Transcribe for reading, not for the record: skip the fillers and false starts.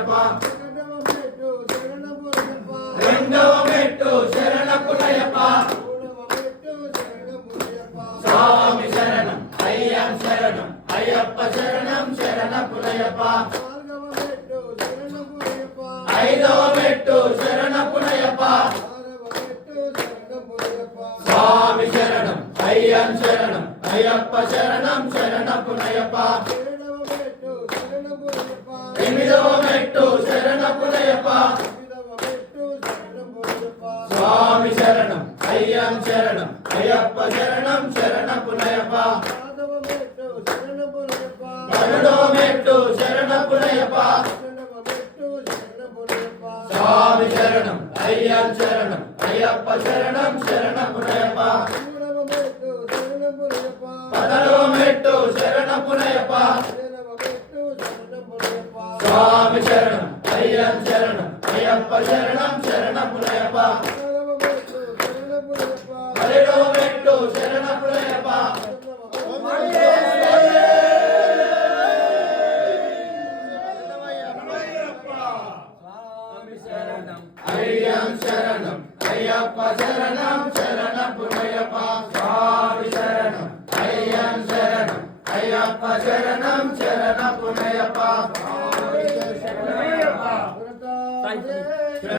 పునయప రెండవ మెట్టు శరణ పునయప స్వామి శరణం అయ్యం శరణం అయ్యప్ప శరణం శరణ పునయప ఐదవ మెట్టు శరణ పునయప స్వామి శరణం అయ్యం శరణం అయ్యప్ప శరణం శరణ పునయప ఎనిమిదవ మెట్టు శరణ పునయప స్వామి శరణం అయ్యం శరణం అయ్యప్ప శరణం శరణ పునయప పన్నెండవ మెట్టు శరణ పునయప స్వామి శరణం అయ్యం శరణం అయ్యప్ప శరణం శరణ పునయప పదవ మెట్టు శరణ పునయప స్వామి శరణం అయ్యం శరణం అయ్యప్ప శరణం శరణ పునయప పదిహేడవ మెట్టు శరణ పునయప అయ్యం శరణం అయ్యప్ప శరణం శరణ పునయప స్వామి శరణం అయ్యం శరణం అయ్యప్ప శరణం శరణ పునయప